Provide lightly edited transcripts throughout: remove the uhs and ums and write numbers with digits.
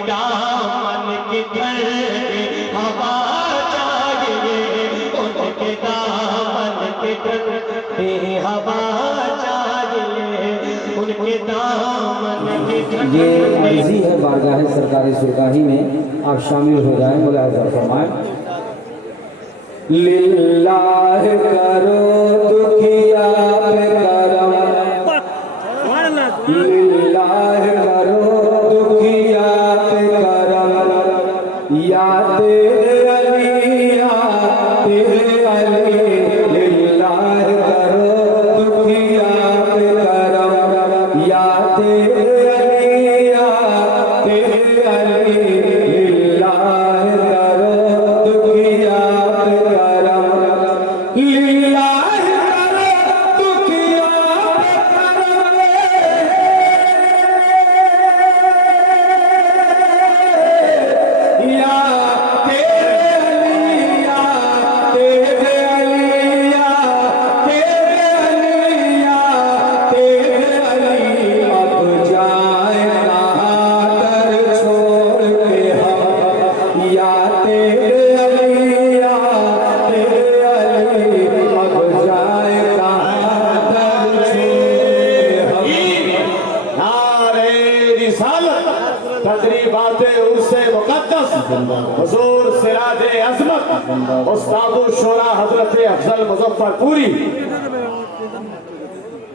दामन की ठंडी हवा चाहिए, उनके दामन की ठंडी हवा चाहिए, उनके दामन की ठंडी। ये अर्जी है बारगाह सरकारी सुरगाही में, आप शामिल हो जाएं। मुलाहिजा फरमाएं। लिल्लाह करो दुखिया पे करम, लिल्लाह करो दुखिया पे करम, या तेरे अली या तेरे अली। लिल्लाह करो दुखिया पे करम, या तेरे अली या तेरे अली। लिल्लाह करो दुखिया पे करम, लिल्लाह करो दुखिया पे करम, या तेरे अली या तेरे अली, या तेरे अली या तेरे अली। अब जाए कहाँ दर छोड़ के हम, या तेरे अली या तेरे अली। अब जाए कहाँ दर छोड़ के हम। नारे रिसालत तदरीबाते उससे मुकद्दस हुजूर सिराजे अज़मत उस्तादु शोरा हजरत अफजल मुजफ्फरपुरी।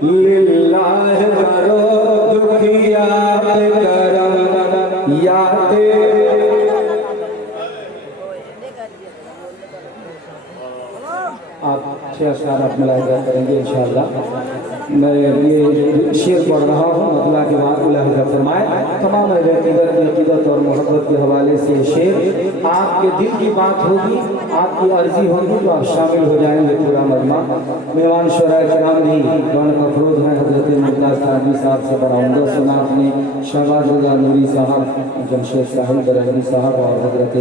लिल्लाह करो दुखिया पे करम, या आप 6 अशआर आप मुलाहिजा करेंगे इंशाअल्लाह। मैं ये शेर पढ़ रहा हूँ, अल्लाह के बाद मुलाहिजा फरमाएं। तमाम अक़ीदत और मोहब्बत के हवाले से शेर, आपके दिल की बात होगी, आपकी अर्जी होगी तो आप शामिल हो जाएंगे पूरा मजमा। मेहमान शोराए किराम भी कौन मफरूज हैं, हज़रत मुमताज़ साहबी साहब से बड़ा उम्दा सुना आपने, शहबाज रज़ा नूरी साहब, जमशेद साहिब बरहनी साहब और हज़रत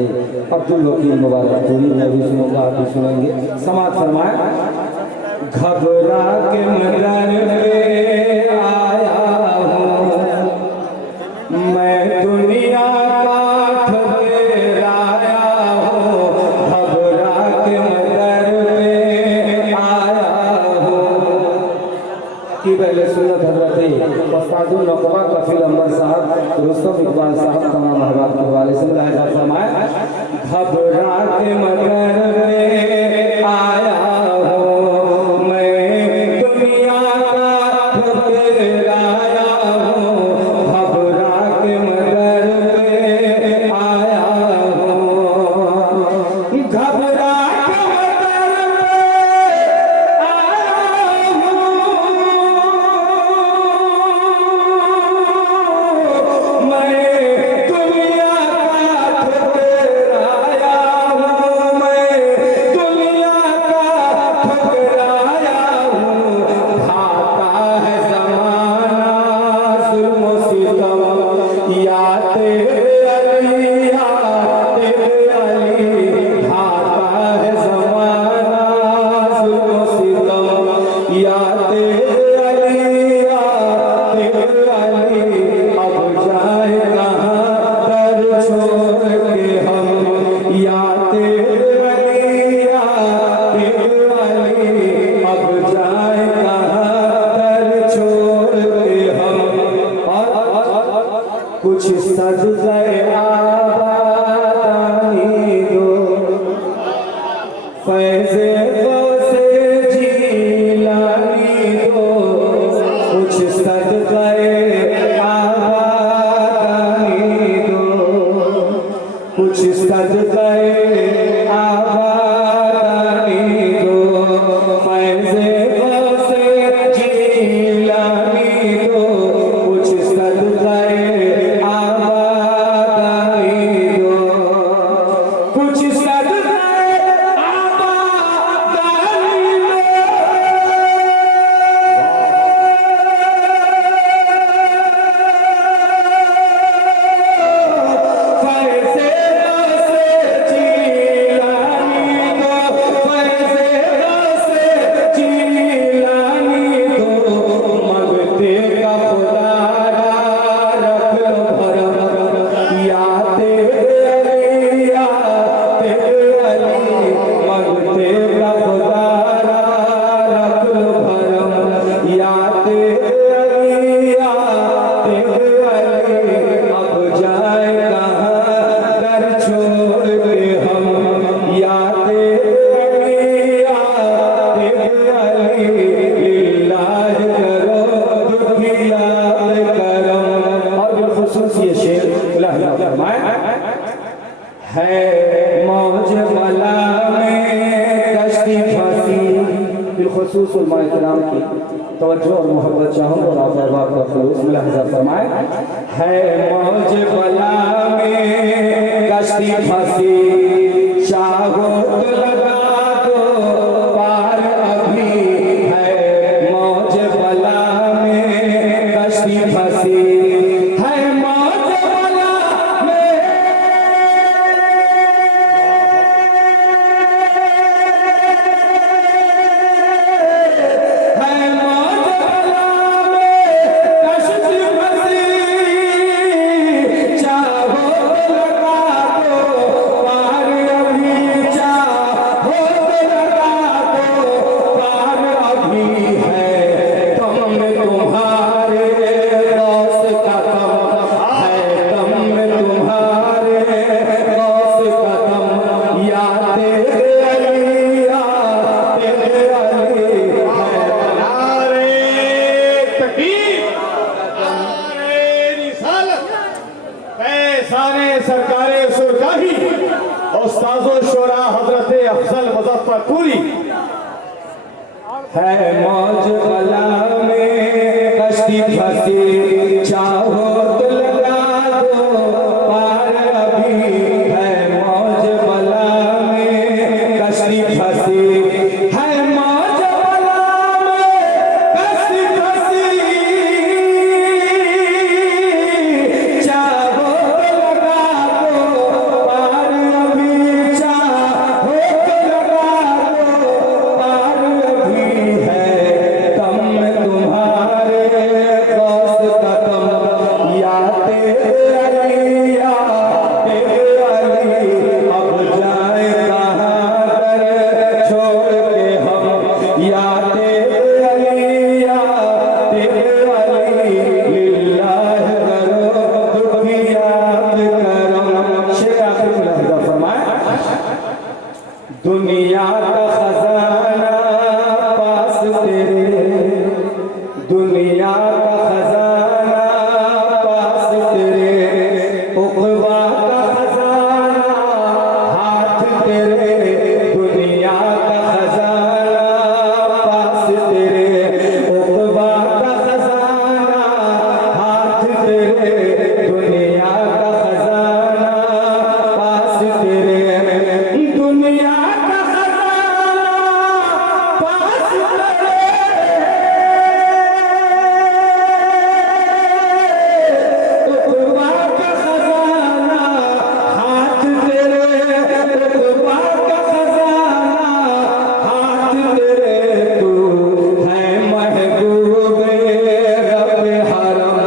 अब्दुल वकील मुबारक पूरी। मैं भी सुनूंगा, आप भी सुनेंगे। समाअत फरमाएं। घबरा के मदर पे आया हूँ मैं, दुनिया का ठहराया हूँ। घबरा के मदर पे आया हूँ कि पहले सुन्नत हज़रत उस्तादुल नक़बा कफील अंबर साहब, रुस्तम इकबाल साहब, तमाम अहबाब के हवाले से मुलाहिजा फरमाएं। घबरा के मदर पे आया हूँ मैं, दुनिया का ठहराया हूँ। घबरा के मदर पे आया हूँ, घबरा के मदर पे आया हूँ मैं, दुनिया का ठहराया हूँ मैं, दुनिया का ठहराया हूँ। खाता है ज़माना ज़ुल्म व सितम, या तेरे अली या तेरे अली। खाता है ज़माना ज़ुल्म व सितम, या तेरे अली या तेरे अली। अब जाए कहाँ दर छोड़ के हम, या तेरे अली या तेरे अली। अब जाए कहाँ दर छोड़ के हम। और कुछ सजदे आबादानी दो, फैज़े गौसे जीलानी दो। कुछ सजदे आबादानी दो, कुछ सजदे आबादानी दो। फैज़े गौसे जीलानी दो, कुछ सजदे आबादानी दो, कुछ सजदे आबादानी दो। फैज़े गौसे मुलाहिजा फरमाए है मौज बला में कश्ती फंसी बिलखुसूस उलमाए किराम की तवज्जो और मोहब्बत चाहूँ और आप अहबाब का खलूस मुलाहिजा फरमाए है मौज बला में कश्ती फंसी चाहो तो लगा दो पार अभी है मौज बला में कश्ती फंसी है मौज बला में है मौज बला में कश्ती फंसी चाहो तो लगा दो पार अभी चाहो तो लगा दो पार अभी है तुम में तुम्हारे गौस का दम है तुम में तुम्हारे गौस का दम या तेरे अली या तेरे अली है नारे तकबीर, नारे रिसालत, फैज़ाने सरकारे सुरकाही उस्ताज़ो शोरा हजरत अफजल मुजफ्फरपुरी है मौज बला में कश्ती फंसी चाहो तो लगा दो पार अभी है मौज बला में कश्ती फंसी है मौज बला में कश्ती फंसी चाहो तो लगा दो पार अभी चाहो तो लगा दो पार अभी है तुम में तुम्हारे गौस का दम या तेरे अली या तेरे अली अब जाए कहाँ कर छोड़ के हम या तेरे अली या तेरे अली लिल्लाह करो दुखी याद करम शेर आखिर मुलाहिजा फरमाए दुनिया का खजाना पास तेरे दुनिया का खजाना पास तेरे उक़बा का खजाना हाथ तेरे दुनिया का खजाना पास तेरे उक़बा का खजाना हाथ तेरे दुनिया का खजाना पास तेरे दुनिया का खजाना पास तेरे उक़बा का खजाना हाथ तेरे उक़बा का खजाना हाथ तेरे तू है महबूब रब हरम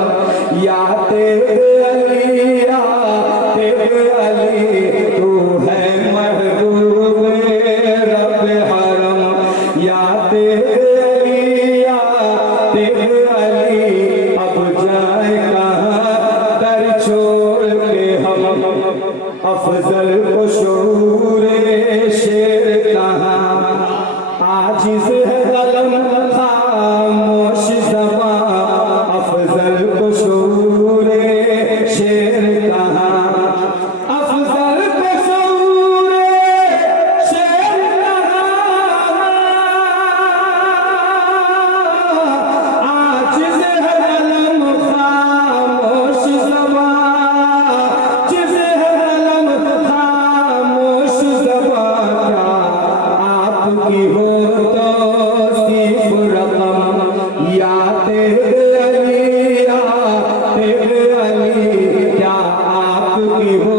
या तेरे अली या तेरे अली तू है महबूब रब हरम या तेरे अली या तेरे अली अब जाए कहाँ दर छोड़ के हम अफजल को शूर शेर कहाँ आजिज़ है कलम खामोश ज़बां अफजल को शूर शेर कहाँ अफजल को शूर शेर कहाँ आजिज़ है कलम खामोश ज़बां जिज़ है कलम खामोश ज़बां क्या आपकी हो तो सिर्फ रकम या तेरे अली या तेरे अली क्या आपकी हो